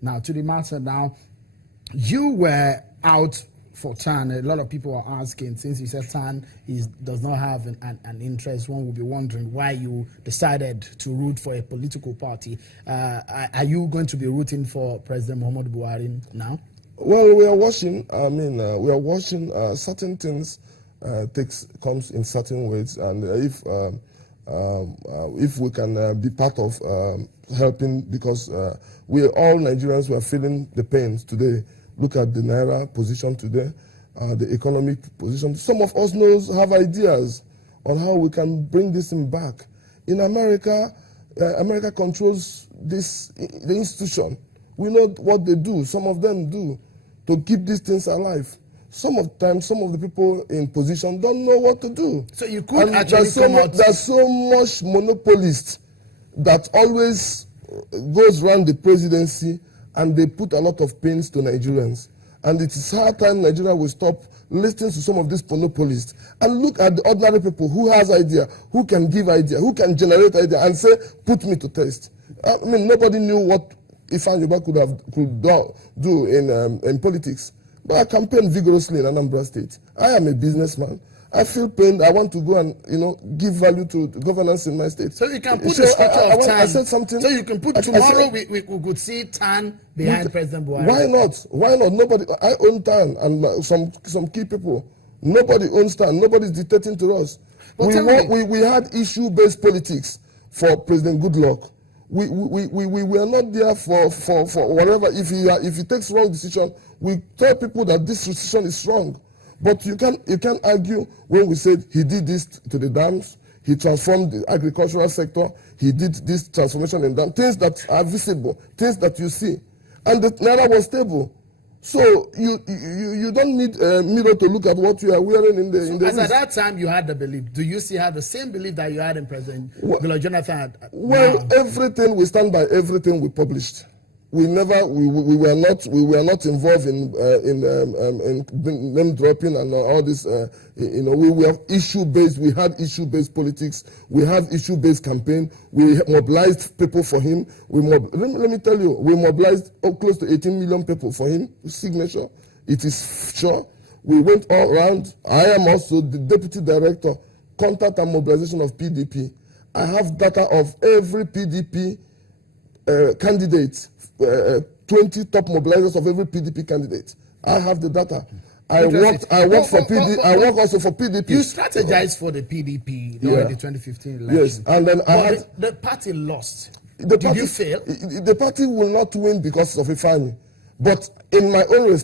Now, to the matter now, you were out for TAN. A lot of people are asking, since you said TAN does not have an interest, one will be wondering why you decided to root for a political party. Are you going to be rooting for President Muhammadu Buhari now? Well, we are watching. We are watching certain things comes in certain ways, and if we can be part of helping, because we all Nigerians were feeling the pains today. Look at the Naira position today, the economic position. Some of us have ideas on how we can bring this thing back. In America, America controls the institution. We know what they do. Some of them do to keep these things alive. Some of the people in position don't know what to do. So you could actually come out. There's so much monopolist that always goes around the presidency, and they put a lot of pains to Nigerians. And it is hard time Nigeria will stop listening to some of these monopolists and look at the ordinary people who has idea, who can give idea, who can generate idea, and say, put me to test. I mean, nobody knew what Ifeanyi could do in politics. But I campaigned vigorously in Anambra State. I am a businessman. I feel pain. I want to go and give value to governance in my state. So you can put the structure of TAN. I said something. So you can put tomorrow. We could see TAN behind President Buhari. Why not? Why not? Nobody. I own TAN and some key people. Nobody owns TAN. Nobody is dictating to us. We had issue-based politics for President Goodluck. We were not there for whatever. If he takes wrong decision, we tell people that this decision is wrong. But you can't argue when we said he did this to the dams, he transformed the agricultural sector, he did this transformation in dams, things that are visible, things that you see. And the Naira was stable. So you don't need a mirror to look at what you are wearing in the As at that time you had the belief. Do you still have the same belief that you had in President Jonathan? Well, everything, we stand by everything we published. We were not involved in name dropping and all this. We were issue-based. We had issue-based politics. We had issue-based campaign. We mobilized people for him. Let me tell you, we mobilized close to 18 million people for him. Signature. It is sure. We went all around. I am also the deputy director, contact and mobilization of PDP. I have data of every PDP candidate. 20 top mobilizers of every PDP candidate. I have the data. I work also for PDP. You strategized for the PDP during the 2015 election. Yes, and then the party lost. Did you fail? The party will not win because of Ifeanyi. But in my own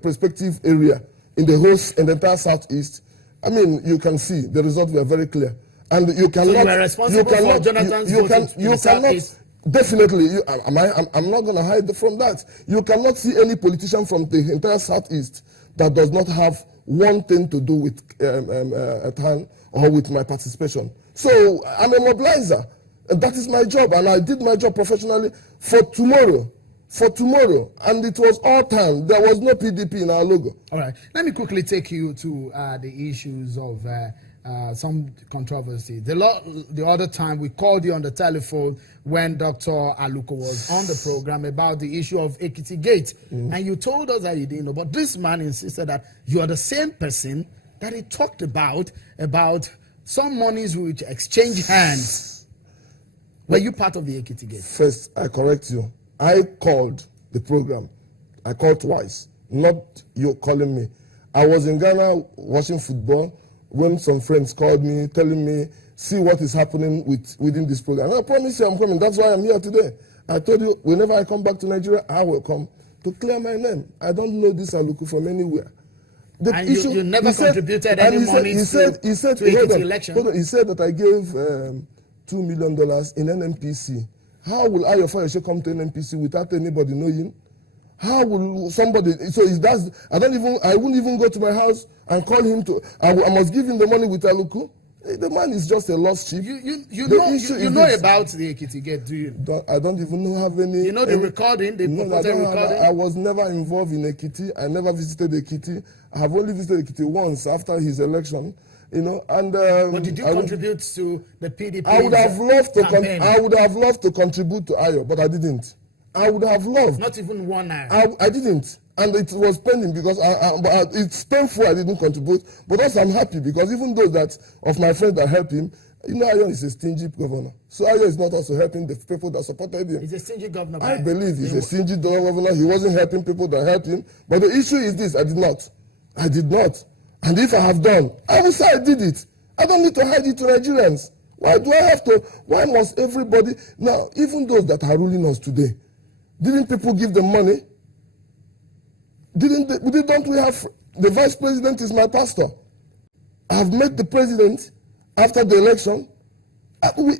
perspective area, in the entire Southeast, I mean, you can see the results were very clear. And you cannot. So you were responsible for Jonathan's vote in the Southeast? Definitely, I'm not going to hide from that. You cannot see any politician from the entire Southeast that does not have one thing to do with TAN or with my participation. So I'm a mobilizer. And that is my job, and I did my job professionally for tomorrow. And it was all TAN. There was no PDP in our logo. All right. Let me quickly take you to the issues of some controversy. The other time we called you on the telephone when Dr. Aluko was on the program about the issue of Ekiti Gate. And you told us that you didn't know, but this man insisted that you are the same person that he talked about some monies which exchange hands. Were you part of the Ekiti Gate? First, I correct you. I called the program. I called twice, not you calling me. I was in Ghana watching football when some friends called me, telling me, see what is happening within this program. And I promise you I'm coming. That's why I'm here today. I told you, whenever I come back to Nigeria, I will come to clear my name. I don't know this Aluku from anywhere. And you never contributed any money to Ekiti election? Hold on, he said that I gave $2 million in NNPC. How will Ayo Fayose come to NNPC without anybody knowing? How will somebody? So is that? I wouldn't even go to my house and call him to. I must give him the money with Aluku. The man is just a lost sheep. You know about the Ekiti Gate, do you? I don't even have any. You know the recording, the recording? I was never involved in Ekiti. I never visited Ekiti. I have only visited Ekiti once after his election. But did you contribute to the PDP? I would have loved to contribute to Ayo, but I didn't. I would have loved. Not even 1 naira. I didn't. And it was pending because it's painful I didn't contribute. But also I'm happy because even those that of my friends that helped him, you know, Ayo is a stingy governor. So Ayo is not also helping the people that supported him. He's a stingy governor. I believe he's a stingy governor. He wasn't helping people that helped him. But the issue is this: I did not. And if I have done, I will say I did it. I don't need to hide it to Nigerians. Why do I have to? Why must everybody? Now, even those that are ruling us today, didn't people give them money? Don't we have, the vice president is my pastor. I have met the president after the election. Are you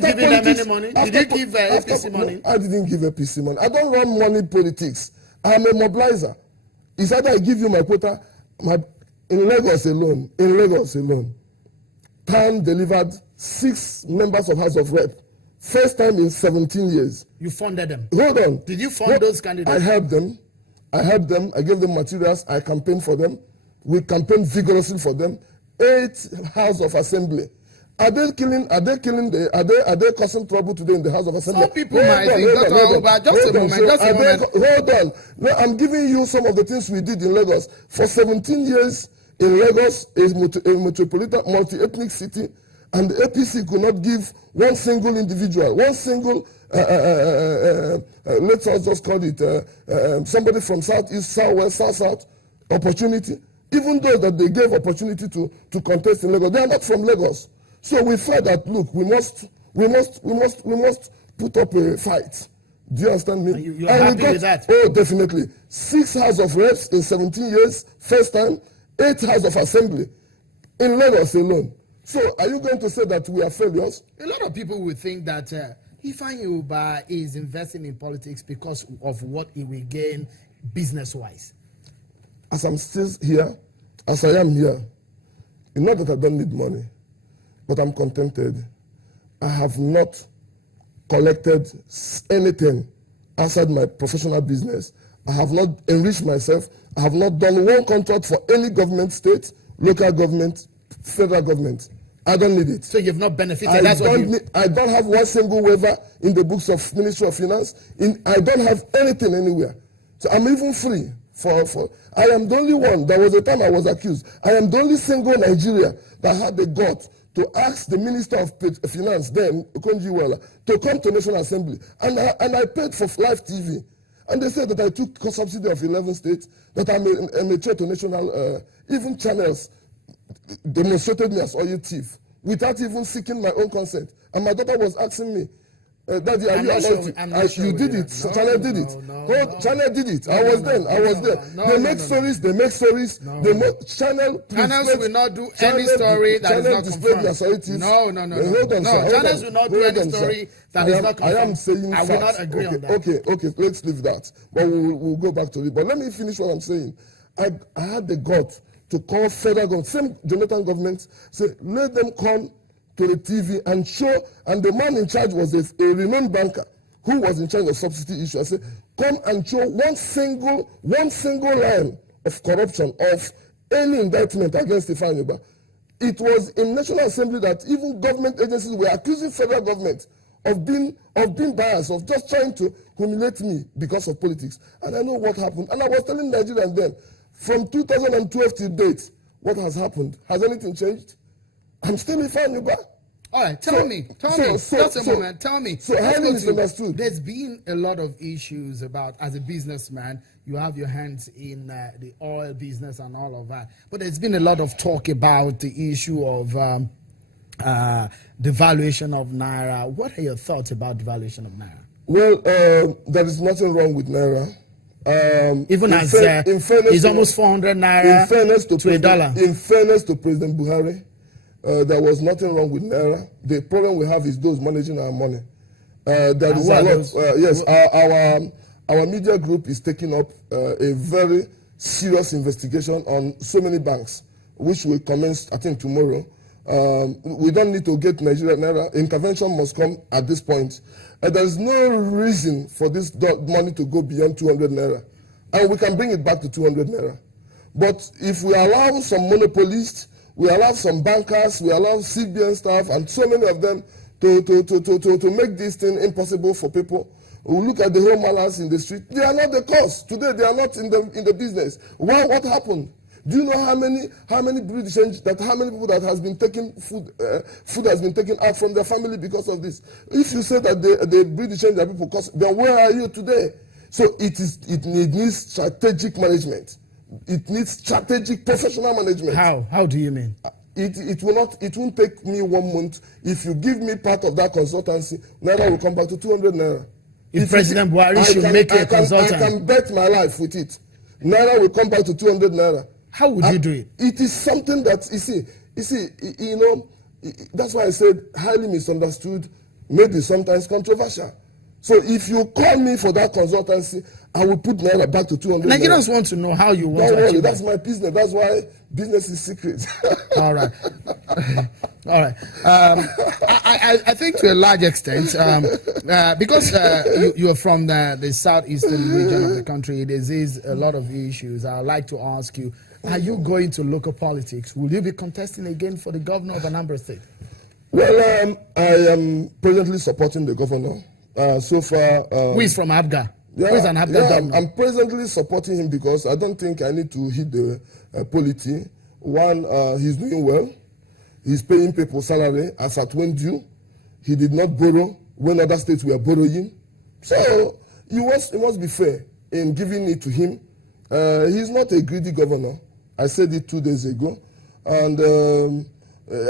giving them any money? Did you give APC money? No, I didn't give APC money. I don't run money politics. I'm a mobilizer. It's either I give you my quota, in Lagos alone, TAN delivered 6 members of House of Rep. First time in 17 years. You funded them? Hold on. Did you fund those candidates? I helped them. I gave them materials. I campaigned for them. We campaigned vigorously for them. 8 House of Assembly. Are they causing trouble today in the House of Assembly? Some people might think just a moment. Hold on. Now, I'm giving you some of the things we did in Lagos. For 17 years in Lagos, a metropolitan, multi-ethnic city, and the APC could not give one single individual, let's just call it somebody from Southeast, Southwest, South, opportunity. Even though that they gave opportunity to contest in Lagos, they are not from Lagos. So we felt that, look, we must put up a fight. Do you understand me? You are happy with that? Oh, definitely. 6 House of Reps in 17 years, first time, 8 House of Assembly in Lagos alone. So are you going to say that we are failures? A lot of people will think that Ifeanyi is investing in politics because of what he will gain business-wise. As I'm still here, as I am here, it's not that I don't need money, but I'm contented. I have not collected anything outside my professional business. I have not enriched myself. I have not done one contract for any government, state, local government, federal government. I don't need it. So you've not benefited? I don't have one single waiver in the books of Ministry of Finance. I don't have anything anywhere. So I'm even free. I am the only one. There was a time I was accused. I am the only single Nigeria that had the gut to ask the Minister of Finance then, Okonjo-Iweala, to come to National Assembly. And I paid for live TV. And they said that I took subsidy of 11 states, that I'm a threat to national, even channels demonstrated me as oil thief without even seeking my own consent. And my daughter was asking me, Daddy, are you allowed to? You did it. Channel did it. Channel did it. I was there. They make stories. Channels will not do any story that is not confirmed. No. Channels will not do any story that is not confirmed. I am saying facts. I will not agree on that. Okay, let's leave that. But we'll go back to it. But let me finish what I'm saying. I had the gut to call federal government, same Jonathan government, say, let them come to the TV and show, and the man in charge was a renowned banker who was in charge of subsidy issue. I said, come and show one single line of corruption, of any indictment against Ifeanyi. It was in National Assembly that even government agencies were accusing federal government of being biased, of just trying to humiliate me because of politics. And I know what happened. And I was telling Nigerians then, from 2012 to date, what has happened? Has anything changed? I'm still Ifeanyi. All right, tell me. Just a moment. Tell me. So highly misunderstood. There's been a lot of issues about, as a businessman, you have your hands in the oil business and all of that. But there's been a lot of talk about the issue of devaluation of Naira. What are your thoughts about devaluation of Naira? Well, there is nothing wrong with Naira. Even as it's almost 400 Naira in fairness to $1. In fairness to President Buhari, there was nothing wrong with Naira. The problem we have is those managing our money. There is a lot. Yes, our media group is taking up a very serious investigation on so many banks, which will commence, I think, tomorrow. We don't need to get Nigeria Naira. Intervention must come at this point. There is no reason for this money to go beyond 200 Naira. And we can bring it back to 200 Naira. But if we allow some monopolists, we allow some bankers, we allow CBN staff, and so many of them to make this thing impossible for people, We look at the home mallards in the street. They are not the cause. Today they are not in the business. Why? What happened? Do you know how many British how many people that has been taking food has been taken out from their family because of this? If you say that the British are people cause, then where are you today? So it needs strategic management. It needs strategic professional management. How do you mean? It won't take me 1 month. If you give me part of that consultancy, Naira will come back to 200 Naira. If President Buhari should make a consultant, I can bet my life with it. Naira will come back to 200 Naira. How would you do it? It is something that, you know, that's why I said highly misunderstood, maybe sometimes controversial. So if you call me for that consultancy, I will put Naira back to 200 Naira. Nigerians want to know how you want Don't to worry, achieve that's that. my business. That's why business is secret. All right. All right. I think to a large extent, because you are from the southeastern region of the country, there is a lot of issues. I'd like to ask you, are you going to local politics? Will you be contesting again for the governor of Anambra State? Well, I am presently supporting the governor. So far... Who is from Abga? Yeah, Who is an Abga governor? I'm presently supporting him because I don't think I need to hit the polity. One, he's doing well. He's paying people salary as at when due. He did not borrow when other states were borrowing. So it must be fair in giving it to him. He's not a greedy governor. I said it 2 days ago. And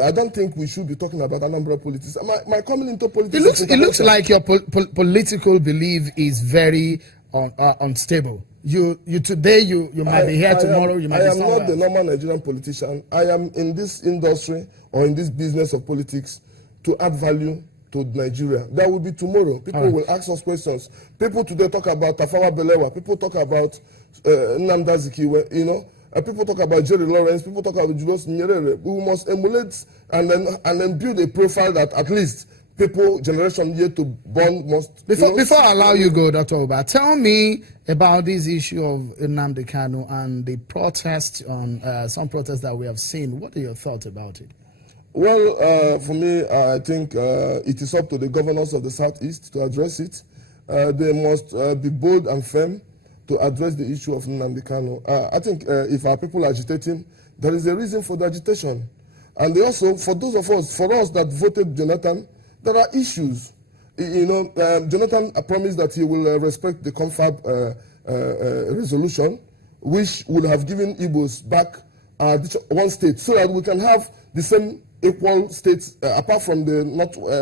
I don't think we should be talking about Anambra politics. My coming into politics... It looks like your political belief is very unstable. You today you might be here tomorrow. You might be somewhere I am not the normal Nigerian politician. I am in this industry or in this business of politics to add value to Nigeria. That will be tomorrow. People will ask us questions. People today talk about Tafawa Balewa. People talk about Dasuki. You know, people talk about Jerry Lawrence. People talk about Julius Nyerere. We must emulate and then build a profile that at least people, generation yet to born must... Before I allow you go, Dr. Oba, tell me about this issue of Nnamdi Kanu and the protest on some protests that we have seen. What are your thoughts about it? Well, for me, I think it is up to the governors of the Southeast to address it. They must be bold and firm to address the issue of Nnamdi Kanu. I think if our people are agitating, there is a reason for the agitation. And they also, for us that voted Jonathan, there are issues. You know, Jonathan promised that he will respect the confab resolution, which would have given Igbos back one state, so that we can have the same equal states, apart from the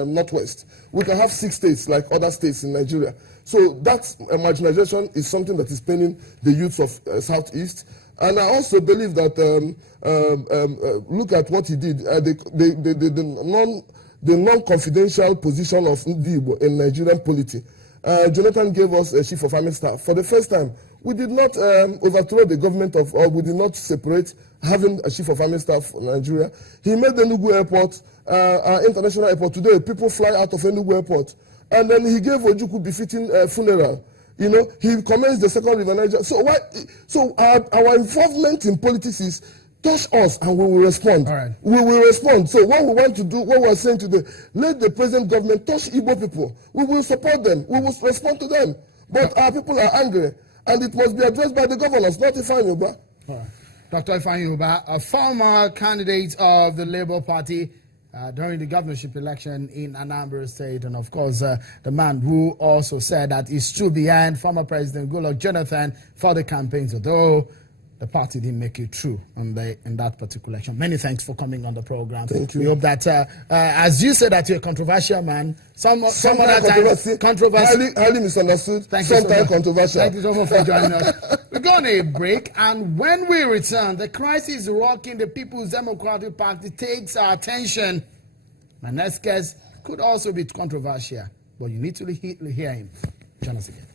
northwest. We can have 6 states like other states in Nigeria. So that marginalization is something that is paining the youths of Southeast. And I also believe that, look at what he did, the non-confidential position of Ndibo in Nigerian polity. Jonathan gave us a chief of army staff. For the first time, we did not overthrow the government or we did not separate having a chief of army staff for Nigeria. He made the Enugu airport, international airport. Today, people fly out of Enugu airport. And then he gave Ojukwu befitting funeral. You know, he commenced the second River Niger. So our involvement in politics is touch us and we will respond. All right. We will respond. So what we want to do, what we are saying today, let the present government touch Igbo people. We will support them. We will respond to them. But our people are angry. And it must be addressed by the governors, not Ifeanyi. All right. Dr. Ifeanyi, a former candidate of the Labour Party during the governorship election in Anambra State, and of course the man who also said that he stood behind former President Goodluck Jonathan for the campaigns, although the party didn't make it through in that particular election. Many thanks for coming on the program. Thank you. We hope that, as you said, that you're a controversial man. Some other times controversy. Highly misunderstood. Sometimes controversial. Thank you so much for joining us. We're going to a break, and when we return, the crisis rocking the People's Democratic Party takes our attention. My next guest could also be controversial, but you need to hear him. Join us again.